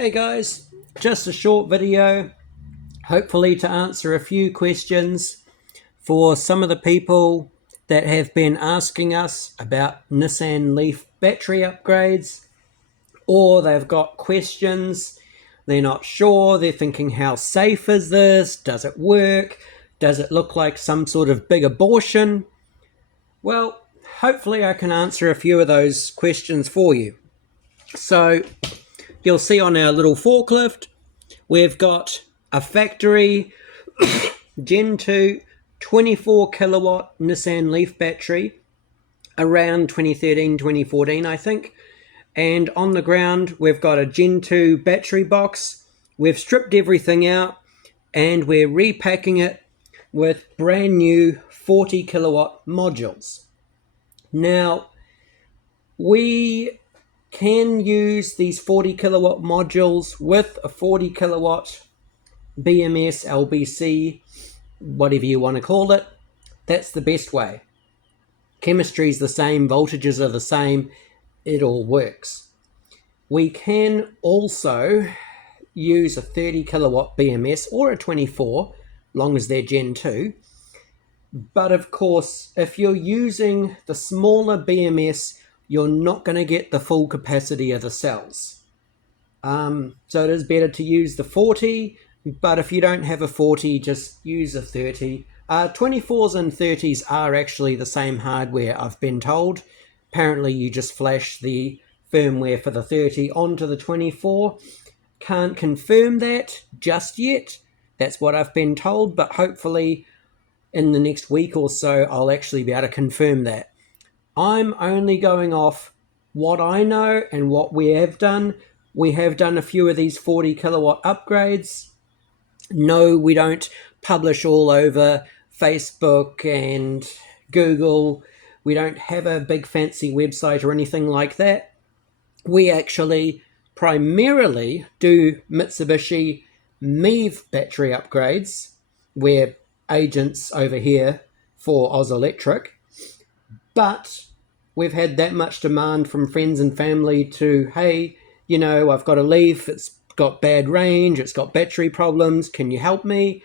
Hey guys, just a short video, hopefully to answer a few questions for some of the people that have been asking us about Nissan Leaf battery upgrades, or they've got questions, they're not sure, they're thinking how safe is this, does it work, does it look like some sort of big abortion? Well, hopefully I can answer a few of those questions for you. So you'll see on our little forklift, we've got a factory Gen2 24 kilowatt Nissan Leaf battery around 2013, 2014, I think. And on the ground, we've got a Gen2 battery box. We've stripped everything out and we're repacking it with brand new 40 kilowatt modules. Now, we can use these 40 kilowatt modules with a 40 kilowatt BMS, LBC, whatever you want to call it. That's the best way. Chemistry is the same, voltages are the same, it all works. We can also use a 30 kilowatt BMS or a 24, long as they're Gen 2. But of course, if you're using the smaller BMS, you're not going to get the full capacity of the cells. So it is better to use the 40, but if you don't have a 40, just use a 30. 24s and 30s are actually the same hardware, I've been told. Apparently you just flash the firmware for the 30 onto the 24. Can't confirm that just yet. That's what I've been told, but hopefully in the next week or so, I'll actually be able to confirm that. I'm only going off what I know and what we have done. We have done a few of these 40 kilowatt upgrades. No, we don't publish all over Facebook and Google. We don't have a big fancy website or anything like that. We actually primarily do Mitsubishi MEV battery upgrades. We're agents over here for Oz Electric, but we've had that much demand from friends and family to, hey, you know, I've got a Leaf, it's got bad range, it's got battery problems, can you help me?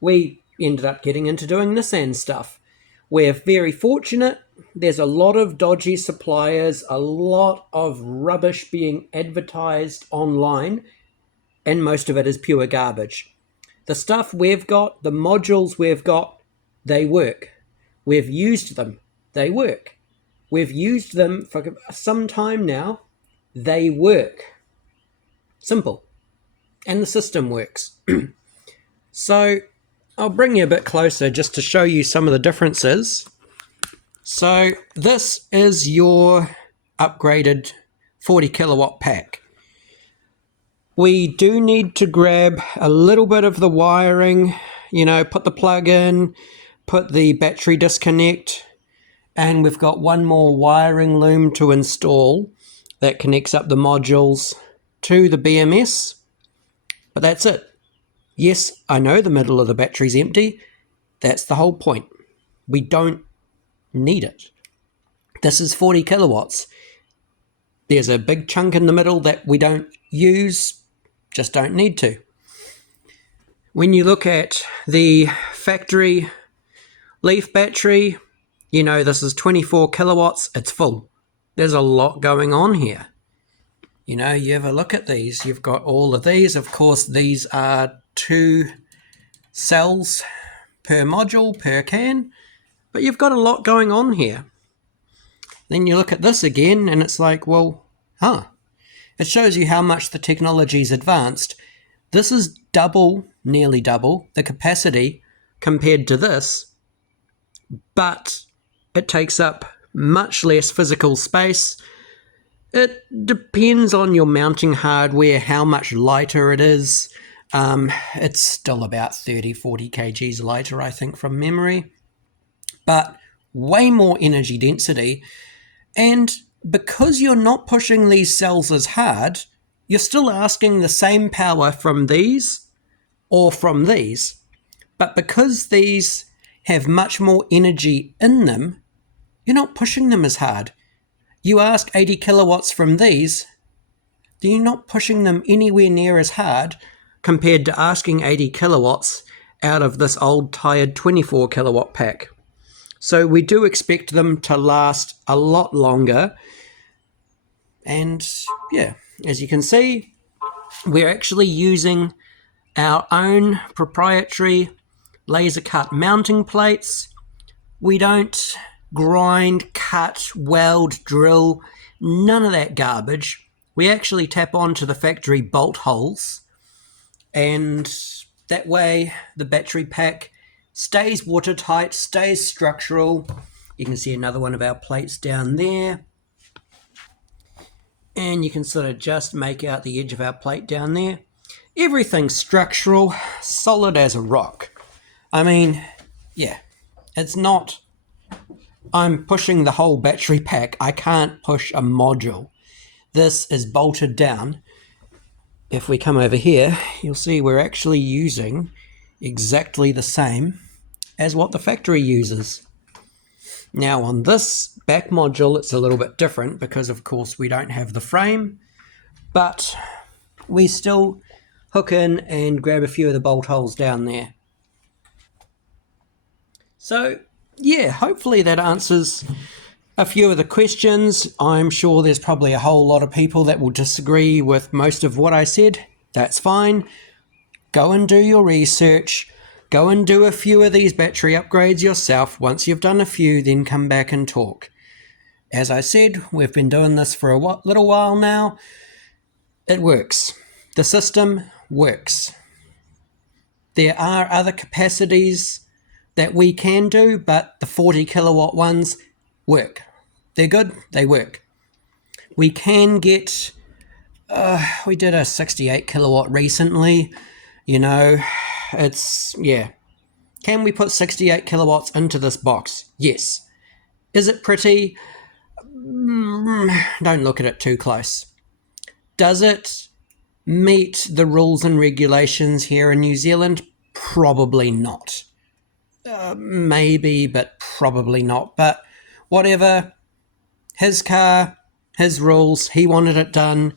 We ended up getting into doing Nissan stuff. We're very fortunate. There's a lot of dodgy suppliers, a lot of rubbish being advertised online, and most of it is pure garbage. The stuff we've got, the modules we've got, they work. We've used them. They work. We've used them for some time now. They work. Simple. And the system works. So I'll bring you a bit closer just to show you some of the differences. So this is your upgraded 40 kilowatt pack. We do need to grab a little bit of the wiring, you know, put the plug in, put the battery disconnect, and we've got one more wiring loom to install that connects up the modules to the BMS, but that's it. Yes, I know the middle of the battery's empty. That's the whole point. We don't need it. This is 40 kilowatts. There's a big chunk in the middle that we don't use, just don't need to. When you look at the factory Leaf battery, you know this is 24 kilowatts, it's full. There's a lot going on here. You know, you have a look at these, you've got all of these. Of course, these are 2 cells per module, per can, but you've got a lot going on here. Then you look at this again and it's like, well, it shows you how much the technology's advanced. This is double, nearly double, the capacity compared to this, but it takes up much less physical space. It depends on your mounting hardware, how much lighter it is. It's still about 30, 40 kgs lighter, I think, from memory, but way more energy density. And because you're not pushing these cells as hard, you're still asking the same power from these or from these. But because these have much more energy in them, you're not pushing them as hard. You ask 80 kilowatts from these, then you're not pushing them anywhere near as hard compared to asking 80 kilowatts out of this old tired 24 kilowatt pack. So we do expect them to last a lot longer. And yeah, as you can see, we're actually using our own proprietary laser cut mounting plates. We don't grind, cut, weld, drill, none of that garbage. We actually tap onto the factory bolt holes, and that way the battery pack stays watertight, stays structural. You can see another one of our plates down there, and you can sort of just make out the edge of our plate down there. Everything's structural, solid as a rock. I mean, yeah, it's not, I'm pushing the whole battery pack. I can't push a module. This is bolted down. If we come over here, you'll see we're actually using exactly the same as what the factory uses. Now on this back module, it's a little bit different because of course we don't have the frame, but we still hook in and grab a few of the bolt holes down there. So yeah, hopefully that answers a few of the questions. I'm sure there's probably a whole lot of people that will disagree with most of what I said. That's fine. Go and do your research. Go and do a few of these battery upgrades yourself. Once you've done a few, then come back and talk. As I said, we've been doing this for a little while now. It works. The system works. There are other capacities that we can do, but the 40 kilowatt ones work. They're good, they work. We can get, we did a 68 kilowatt recently, you know, it's, yeah. Can we put 68 kilowatts into this box? Yes. Is it pretty? Don't look at it too close. Does it meet the rules and regulations here in New Zealand? Probably not. Maybe, but probably not. But whatever, his car, his rules, he wanted it done.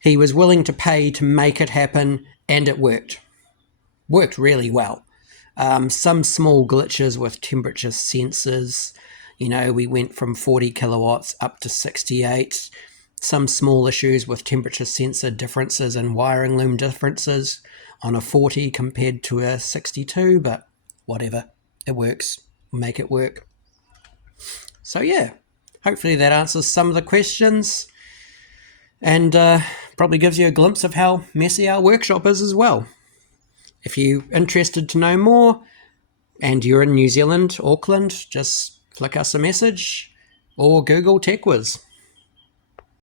He was willing to pay to make it happen, and it worked. Worked really well. Some small glitches with temperature sensors. You know, we went from 40 kilowatts up to 68. Some small issues with temperature sensor differences and wiring loom differences on a 40 compared to a 62, but whatever. It works. Make it work. So yeah, hopefully that answers some of the questions and probably gives you a glimpse of how messy our workshop is as well. If you're interested to know more and you're in New Zealand, Auckland, just flick us a message or Google TechWhiz.